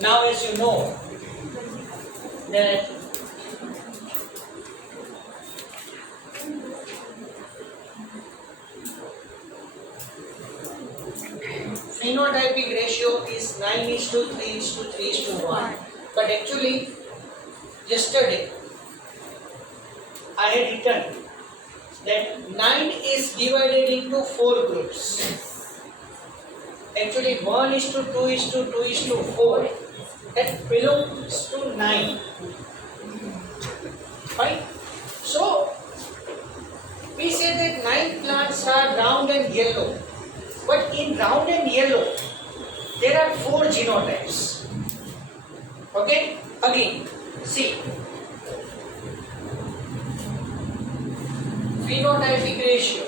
Now as you know that phenotypic ratio is 9:3:3:1. But actually yesterday I had written that 9 is divided into 4 groups. Actually 1:2:2:4 that belongs to 9. Fine. So we say that 9 plants are round and yellow. But in round and yellow there are 4 genotypes. Okay? Again, see. Phenotypic ratio.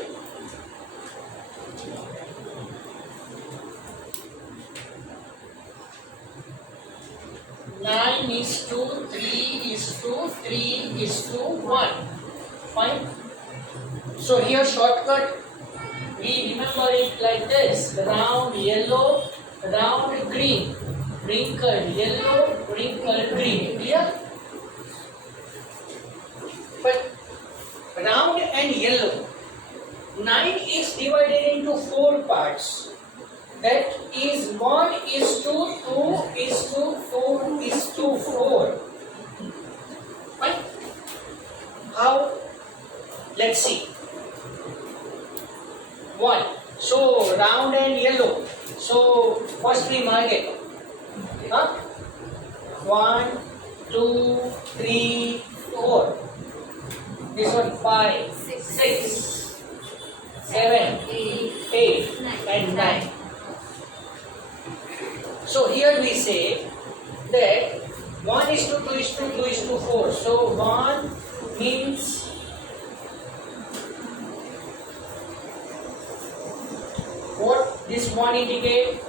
Nine is to 3 is to 3 is to 1. Fine. So here shortcut we remember it like this: round yellow, round green, wrinkled yellow, wrinkled green. Clear? But round and yellow, 9 is divided into 4 parts. That is 1:2:4:4. Right? How? Let's see. 1. So round and yellow. So first we mark it. 1, 2, 3, 4. This one 5, 6, 7, 8, and 9. So here we say that 1:2:2:4. So 1 means what this 1 indicate?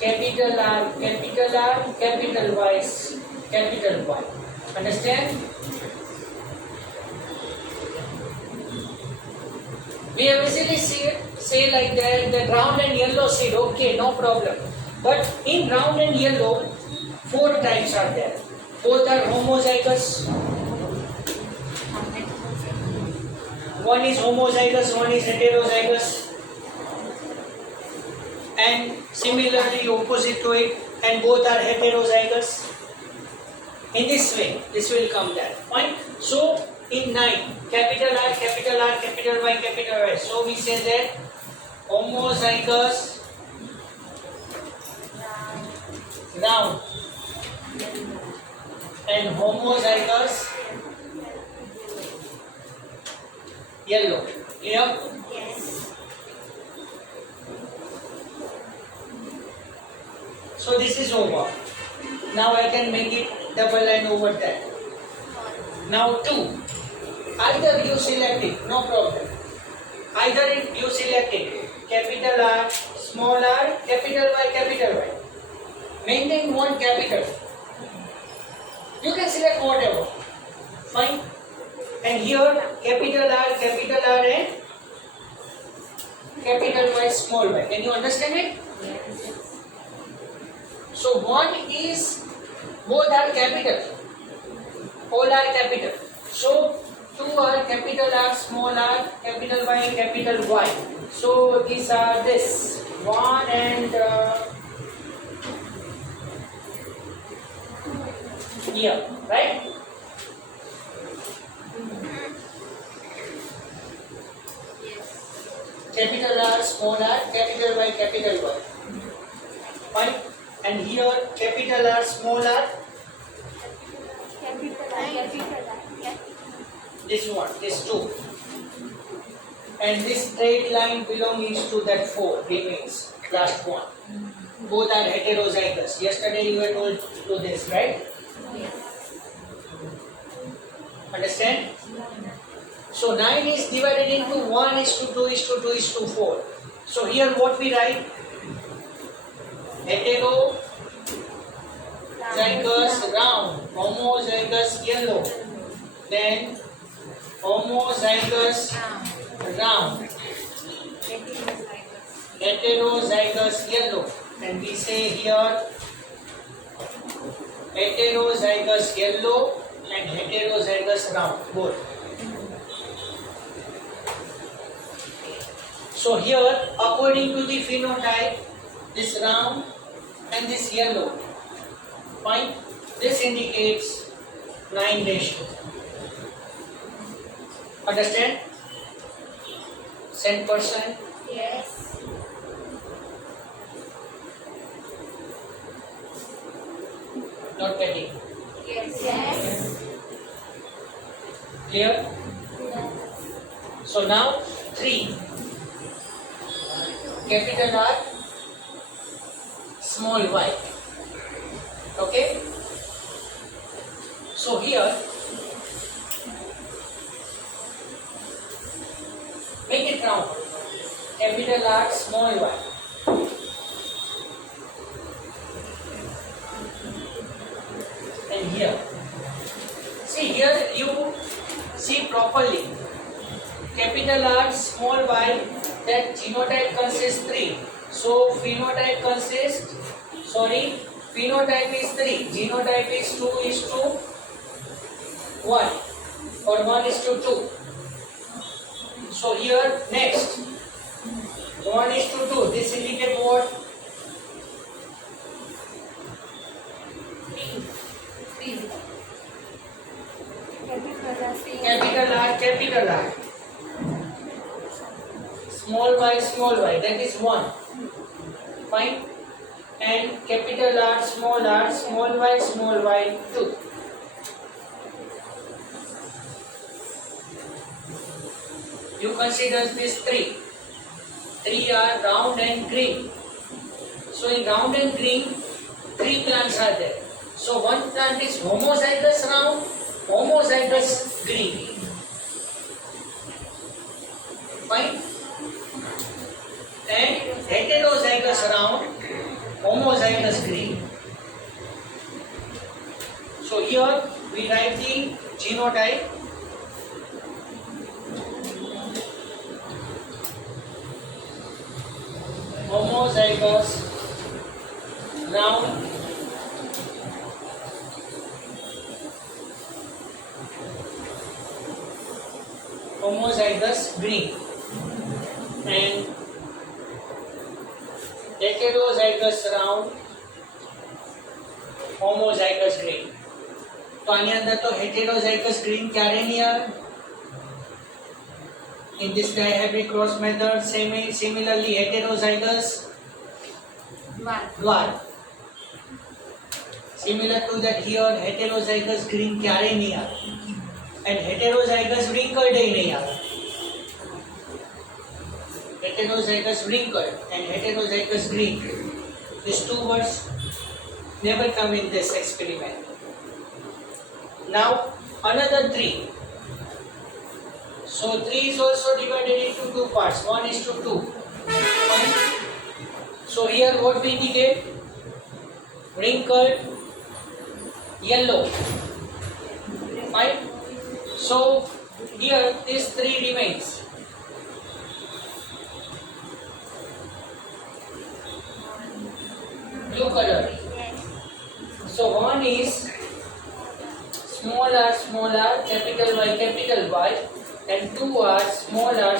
Capital R, capital R, capital Y, capital Y. Understand? We have easily say like that round and yellow seed. Okay, no problem. But in round and yellow, 4 types are there. Both are homozygous. One is homozygous, one is heterozygous. And similarly opposite to it, and both are heterozygous. In this way, this will come there. Fine. So in 9, capital R, capital R, capital Y, capital Y. So we say that homozygous round and homozygous yellow. Clear? Yes. So this is over. Now I can make it double line over that. Now 2. Either you select it, no problem. Either you select it, capital R, small r, capital Y, capital Y. Maintain one capital. You can select whatever. Fine. And here capital R and capital Y, small y. Can you understand it? Yes. So one is, both are capital. All are capital. So 2 are capital R, small r, capital Y, capital Y. So these are this 1 and here, right? Yes. Capital R, small r, capital Y, capital Y. Fine. And here capital R, small r. This one, this 2. And this straight line belongs to that 4 remains, last one. Both are heterozygous. Yesterday you were told to this, right? Yes. Understand? So 9 is divided into 1:2:2:4. So here what we write? Heterozygous round, homozygous yellow, then homozygous round, heterozygous yellow, and we say here heterozygous yellow and heterozygous round, both. So here, according to the phenotype, this round and this yellow, fine, this indicates 9 ratio. Understand? 10%. Yes. Not getting. Yes. Yes. Clear? So now 3. Capital R, small y. Okay? So here, make it round. Capital R, small y. And here. See here, you see properly. Capital R, small y, that genotype consists 3. So phenotype consists, phenotype is 3, genotype is 2:1 or 1:2. So here next 1:2. This indicate what? Capital R. Small y, that is 1. Fine. And capital R, small y, 2. You consider this 3. 3 are round and green. So in round and green, 3 plants are there. So one plant is homozygous round, homozygous green. Fine. And heterozygous round, homozygous green. So here we write the genotype. Homozygous round, homozygous green, and heterozygous round, homozygous green. तो आने अंदर तो heterozygous green क्यारे नहीं आया. In this dihybrid cross method, similarly heterozygous dwarf. Similar to that here, heterozygous green क्यारे नहीं आया, and heterozygous wrinkled ही नहीं आया. Heterozygous wrinkled and heterozygous green. These two words never come in this experiment. Now another 3. So 3 is also divided into 2 parts. 1:2. Fine. So here what we indicate? Wrinkled yellow. Fine. So here these 3 remains. Blue color. So one is small r, capital Y, and 2 are small r,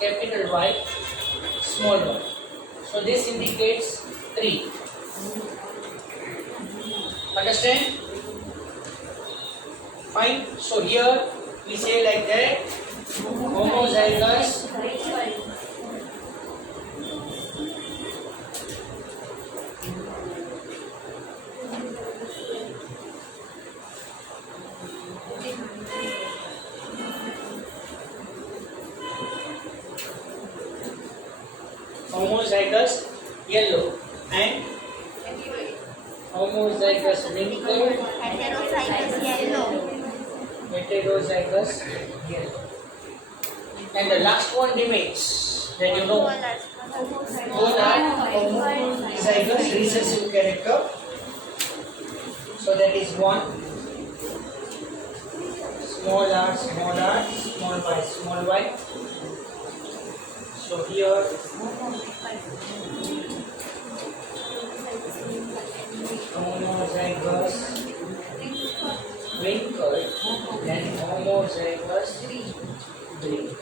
capital Y, small y. So this indicates 3. Understand? Fine. So here we say like that, homozygous yellow and homozygous wrinkled, heterozygous yellow. And the last one remains, that you know, all are homozygous recessive character. So that is 1, small r, small y. So here homozygous wrinkled and homozygous green.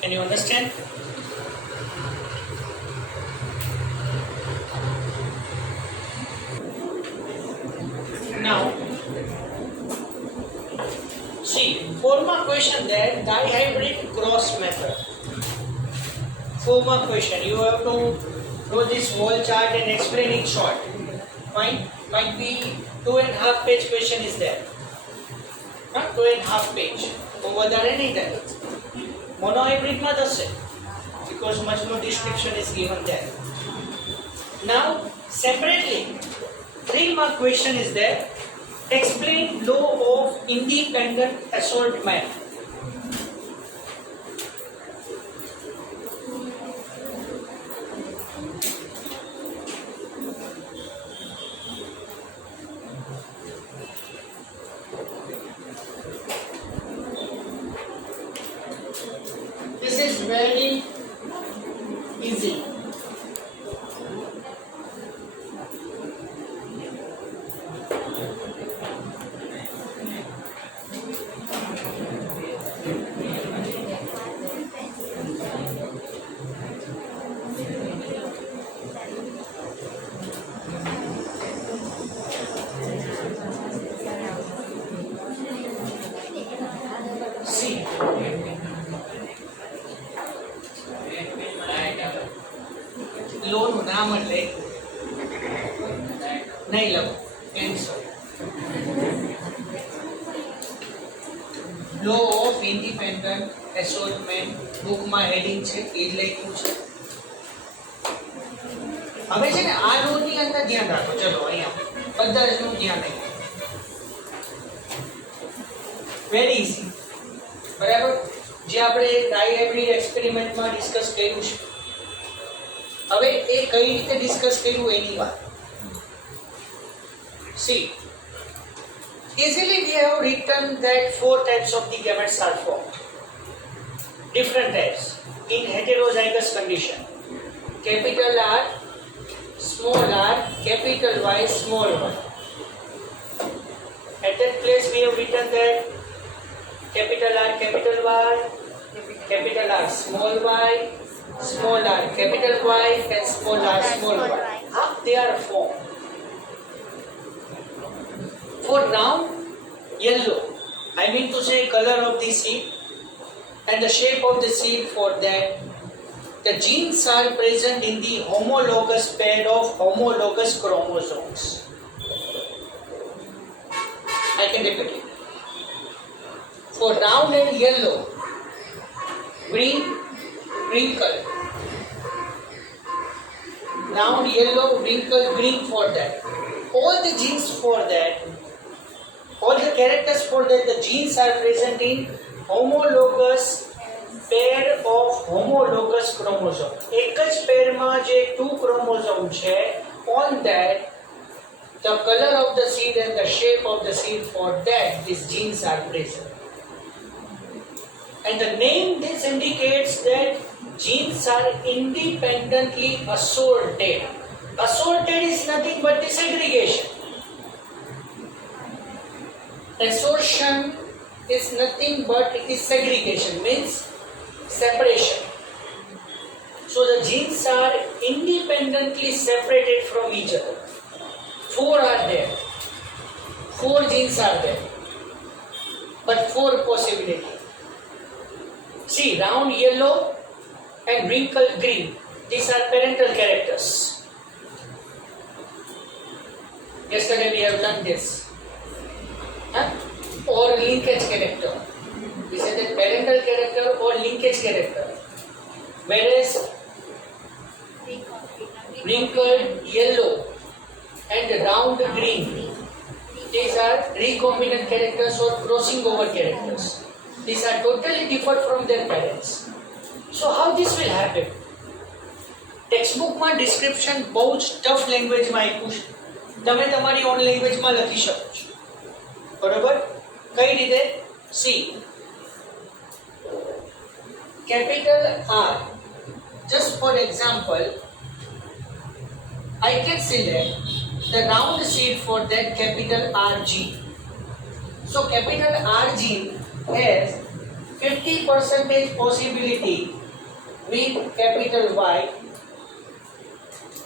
Can you understand? Now, see, 4 mark question there, dihybrid cross method. 4 mark question, you have to do this whole chart and explain it short. Fine, might be 2.5 page question is there. 2.5 page. તો વધારે નહીં થાય. Monohybrid માં થશે because much more description is given there. Now, separately, 3 mark question is there. Explain law of independent assortment. This is very easy. See, લોનું નામ એટલે નહીં લખો, કેન્સલ. લો ઓફ ઇન્ડિપેન્ડન્ટ એસોર્ટમેન્ટ બુકમાં હેડિંગ છે એ જ લખ્યું છે. હવે છે ને આ લોની અંદર ધ્યાન રાખો. ચલો અહીંયા બધા જ નું ધ્યાન રાખો. વેરી ઇઝી, બરાબર, જે આપણે ડાયહાઇબ્રિડ એક્સપેરિમેન્ટમાં ડિસ્કસ કર્યું છે. હવે એ કઈ રીતે ડિસ્કસ કર્યું એની વાત. See, easily we have written that 4 types of the gametes are formed. Different types in heterozygous condition. Capital R, small r, capital Y, small y. At that place we have written that capital R, capital Y, capital R, small y, small r, capital Y, and small r, small y. How they are formed? For now, yellow, I mean to say color of the seed and the shape of the seed. For that, the genes are present in the homologous pair of homologous chromosomes. I can repeat it. For round and yellow, green, wrinkled. Round, yellow, wrinkled, green. For that, all the genes for that, all the characters for that, the genes are present in homologous pair of homologous chromosome. એક જ પેરમાં જે 2 chromosome છે, on that the color of the seed and the shape of the seed, for that these genes are present. And the name this indicates that genes are independently assorted. Assorted is nothing but the segregation. Assortion is nothing but it is segregation, means separation. So the genes are independently separated from each other. 4 are there. 4 genes are there. But 4 possibilities. See, round yellow and wrinkled green. These are parental characters. Yesterday we have done this. Or linkage character. We said that parental character or linkage character. Whereas wrinkled yellow and round green, these are recombinant characters or crossing over characters. These are totally different from their parents. So how this will happen? Textbook માં description બહુ જ tough language માં આપ્યું છે. તમે તમારી own language માં લખી શકો છો. બરોબર? કઈ રીતે? See, capital R, just for example, I can select the round seed for that capital R gene. So capital R gene has 50% possibility with capital Y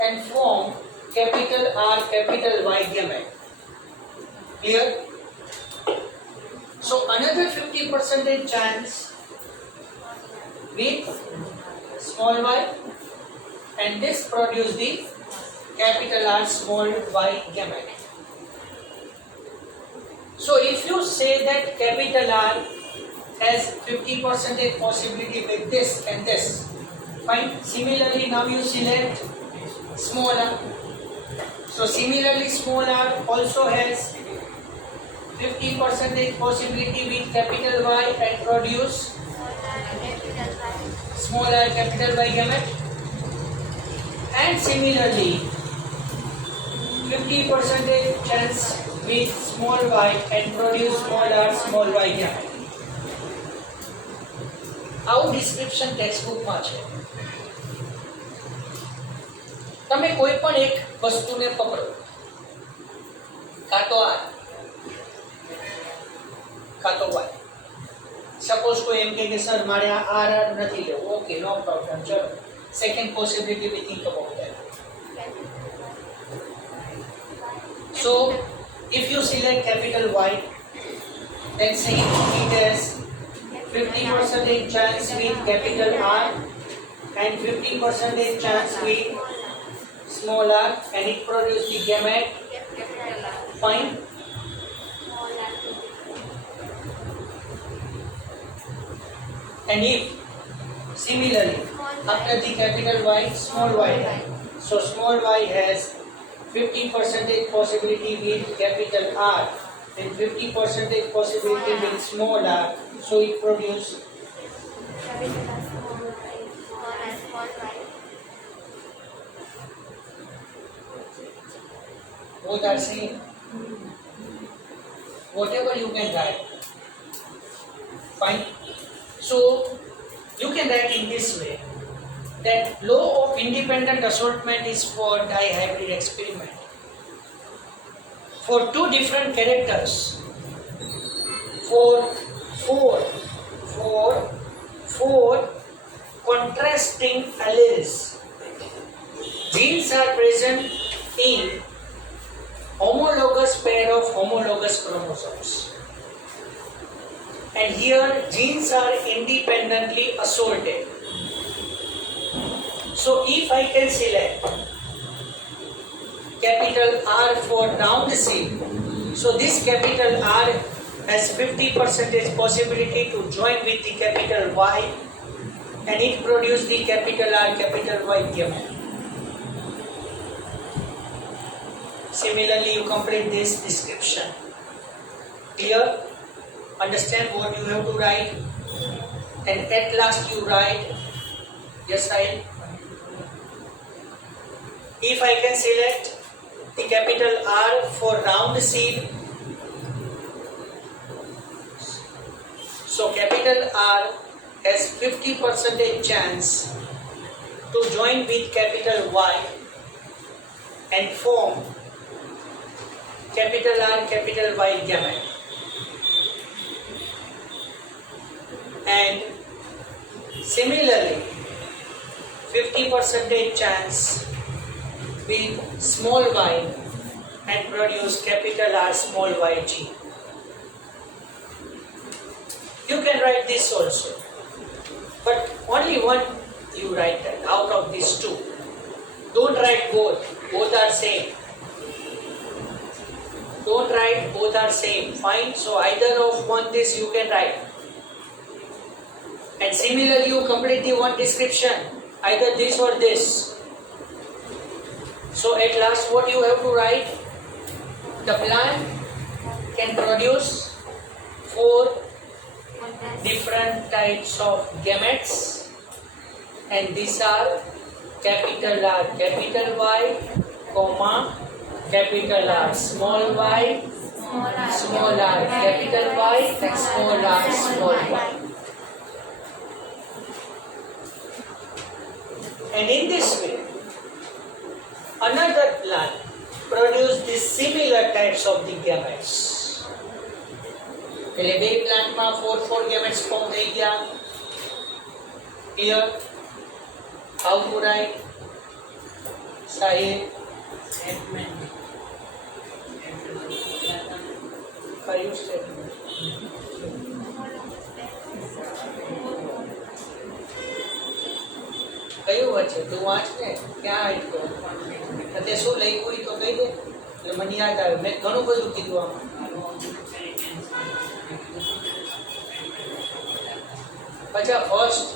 and form capital R capital Y gamete. Clear? So another 50% chance with small y, and this produce the capital R small y gamete. So if you say that capital R has 50% possibility with this and this, fine. Similarly, now you select small r. So similarly, small r also has 50% possibility with capital Y and produce small r capital Y gamete. And similarly, 50% chance with small y and produce small r small y gamete. આવું description ટેક્સ્ટબુકમાં છે. તમે કોઈ પણ એક વસ્તુને પકડો, કાં તો R કાં તો Y. સપોઝ કોઈ એમ કહે કે સર મારે આ R નથી લેવું, ઓકે નો પ્રોબ્લેમ, ચલો second possibility V think about that. So if you select capital Y, then say it has 50% chance with capital R and 50% chance with small r, and it produces the gamete. Fine. And if similarly after the capital Y, small y, so small y has 50% possibility with capital R and 50% possibility with small r, so it produces both are same. Whatever you can write. Fine. So you can write in this way that law of independent assortment is for dihybrid experiment. For two different characters, for four contrasting alleles, genes are present in homologous pair of homologous chromosomes. And here genes are independently assorted. So if I can select capital R for round seed, so this capital R has 50% possibility to join with the capital Y, and it produces the capital R capital Y gamete. Similarly, you complete this description. Clear? Understand what you have to write, and at last you write, yes, Rahil? If I can select the capital R for round seed, so capital R has 50% chance to join with capital Y and form capital R capital Y gamete. And similarly 50% chance with small y and produce capital R small y gene. You can write this also, but only one you write that out of these two. Don't write both are same. Don't write both are same. Fine. So either of one this you can write. And similarly you complete the one description, either this or this. So at last what you have to write? The plant can produce 4 different types of gametes, and these are capital R capital Y, comma capital R small y, small r capital Y, and small r small y. And in this way, another plant produce the similar types of the gametes. એટલે બે પ્લાન્ટમાં 4 gametes form થઈ ગયા. Here, how to write? Sahil, five statement. કયું વચ્ચે તું વાંચ ને ક્યાં આવ્યું તે શું લખ્યું હોય તો કહી દે એટલે મને યાદ આવે. મેં ઘણું બધું કીધું આમાં. અચ્છા first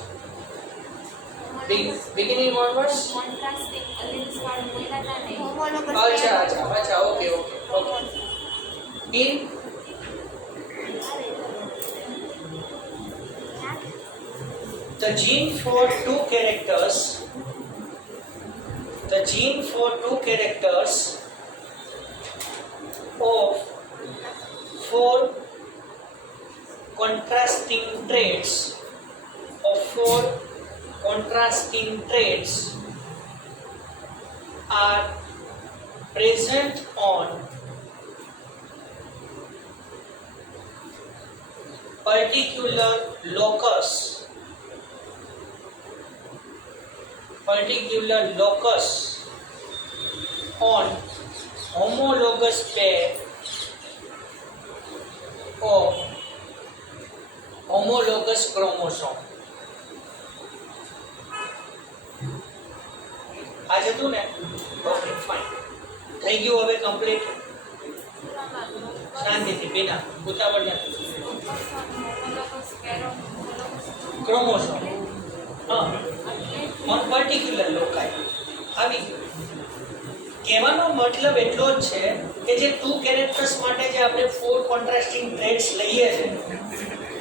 beginning onwards. Contrasting alleles વાળું બોલ્યા હતા ને. અચ્છા okay. In the gene for two characters of 4 contrasting traits are present on particular locus on homologous pair of homologous chromosome. આ જતું ને ઓકે ફાઇન થઈ ગયું હવે કમ્પ્લીટ. શાંતિથી બેના ઉતાવળ નથી. ક્રોમોસોમ ઓન પર્ટિક્યુલર લોકાઈ આવી ગયું. કહેવાનો મતલબ એટલો જ છે કે જે 2 કેરેક્ટર્સ માટે જે આપણે 4 કોન્ટ્રાસ્ટિંગ ટ્રેટ્સ લઈએ છીએ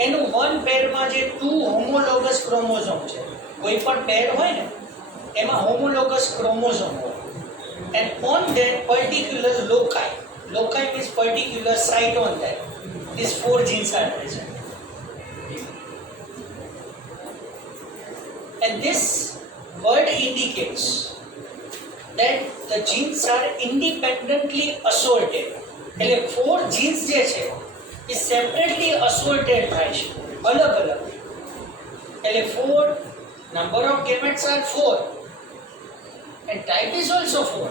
એનું વન પેરમાં જે 2 હોમોલોગસ ક્રોમોઝોમ છે. કોઈ પણ પેર હોય ને એમાં હોમોલોગસ ક્રોમોઝોમ હોય and on that particular loci means particular site on that these 4 genes are present. And this word indicates that the genes are independently assorted. એટલે 4 genes જે છે એ separately assorted થાય છે અલગ અલગ. એટલે 4 number of gametes are 4 and type is also 4.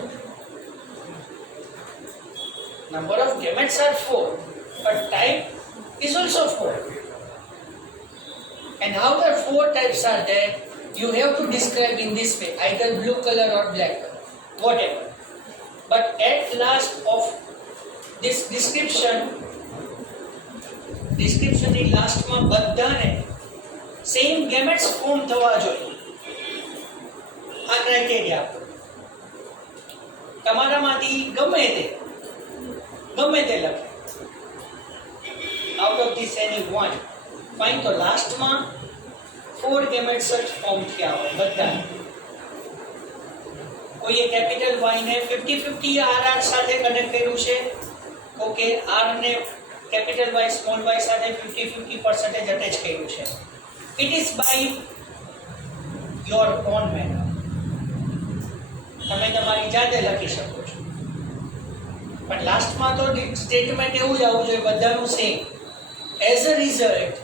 Number of gametes are 4 but type is also 4. And how the 4 types are there, you have to describe in this way, either blue color or black color, whatever. But at last of this description ની લાસ્ટમાં બધાને same gametes form થવા જોઈએ. આ criteria તમારામાંથી ગમે તે લખે out of this any one fine. તો લાસ્ટમાં 4 ગેમેટ્સ જ ફોર્મ થયા હોય બધા. કોઈએ કેપિટલ વાય ને 50-50 આર સાથે કનેક્ટ કર્યું છે. ઓકે આર ને કેપિટલ વાય સ્મોલ વાય સાથે 50-50% અટેચ કર્યું છે. It is by your own manner. તમે તમારી જાતે લખી શકો છો પણ લાસ્ટમાં તો સ્ટેટમેન્ટ એવું જ આવવું જોઈએ બધાનું સેમ. એઝ અ રિઝલ્ટ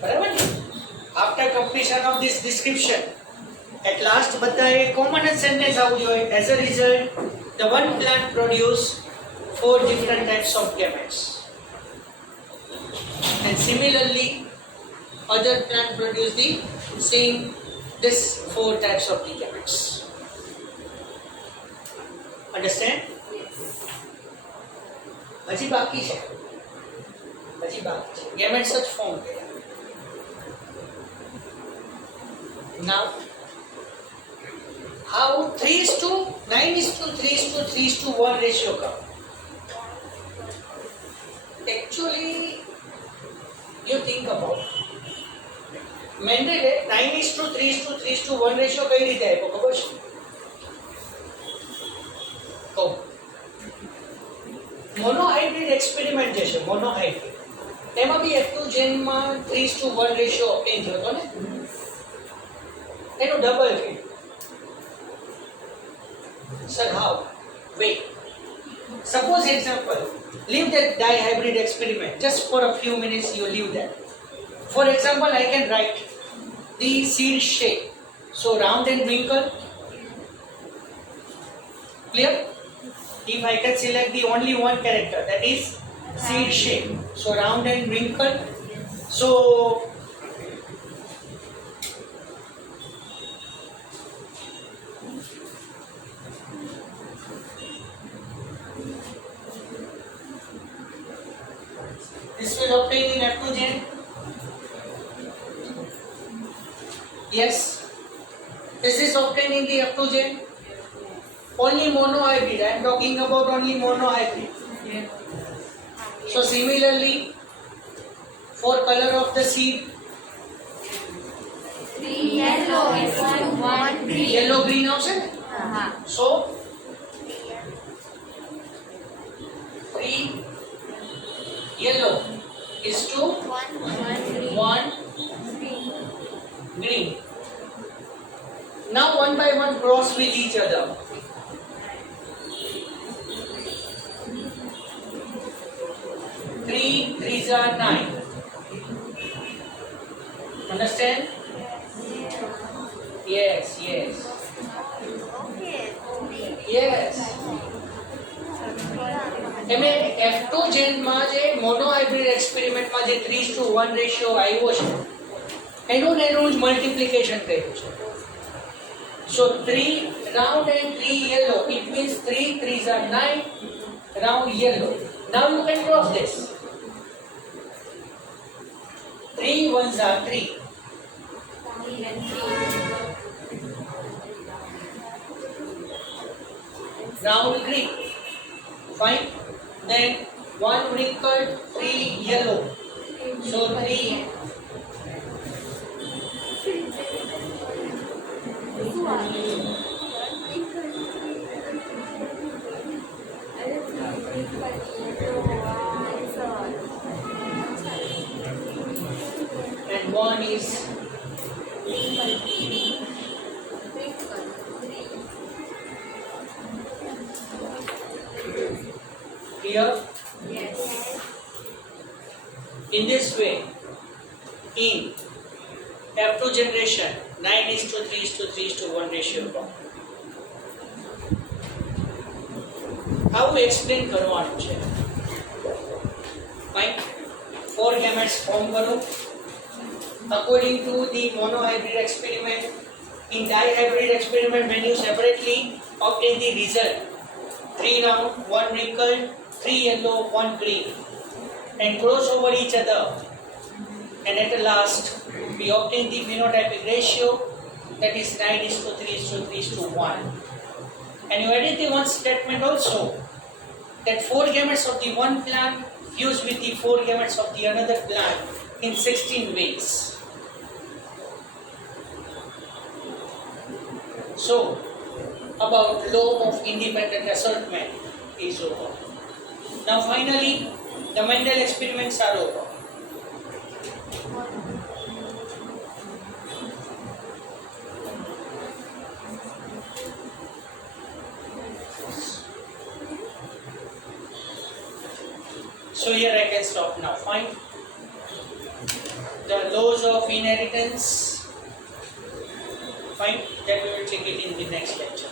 બરાબર ને after completion of this description at last બધાએ કોમન જ સેન્ટેન્સ આવવું જોઈએ. As a result the one plant produce 4 different types of gametes and similarly other plant produce the same this 4 types of the gametes. Understand? હજી બાકી છે gametes જ form કર્યા. Now how 3:9:3:3:1 ratio come? Actually you think about Mendeley 9:3:3:1 ratio કઈ રીતે આપ્યો ખબર છે? તો મોનોહાઇબ્રિડ એક્સપેરિમેન્ટ જે છે મોનોહાઇબ્રિડ એમાં બી એક્ટિવ જેનમાં 3:1 રેશિયો ઓબ્ટેન થયો હતો ને એનું ડબલ કર્યું. Sir, how? Wait. Suppose example, leave that dihybrid experiment. Just for a few minutes you leave that. For example, I can write the seed shape. So round and wrinkle. Clear? If I can select the only one character, that is seed shape. So round and wrinkle. So this will obtain in F2 gen. Yes. Is this obtained in the F2 gen? Only monohybrid. I am talking about only monohybrid. So similarly, for color of the seed, 3 yellow is to 1 green. yellow green option. So 3 yellow is to 1 green. Now one by one cross with each other. Three threes are 9. Understand? Yes, yes. Yes. એમે F2 જેન માં જે mono hybrid experiment માં જે 3:1 ratio આવ્યો છે એનું ને એનું જ મલ્ટીપ્લિકેશન કર્યું છે. So 3 round and 3 yellow, it means 3 threes are 9, round yellow. Now you can cross this. 3 ones are 3. Round green. Fine. Then 1 wrinkled, 3 yellow. So 3 and 1 is here. In this way, in F2 generation, 9:3:3:1 ratio. આવું explain કરવાનું છે. Fine. 4 gametes form કરો according to the monohybrid experiment. In dihybrid experiment, when you separately obtain the result, 3 round, 1 wrinkled, 3 yellow, 1 green, and cross over each other, and at the last we obtain the phenotypic ratio, that is 9:3:3:1. And you added the one statement also, that 4 gametes of the one plant fuse with the 4 gametes of the another plant in 16 weeks. So about law of independent assortment is over. Now finally, the Mendel experiments are over. So here I can stop now. Fine. The laws of inheritance. Fine. That we will take it in the next lecture.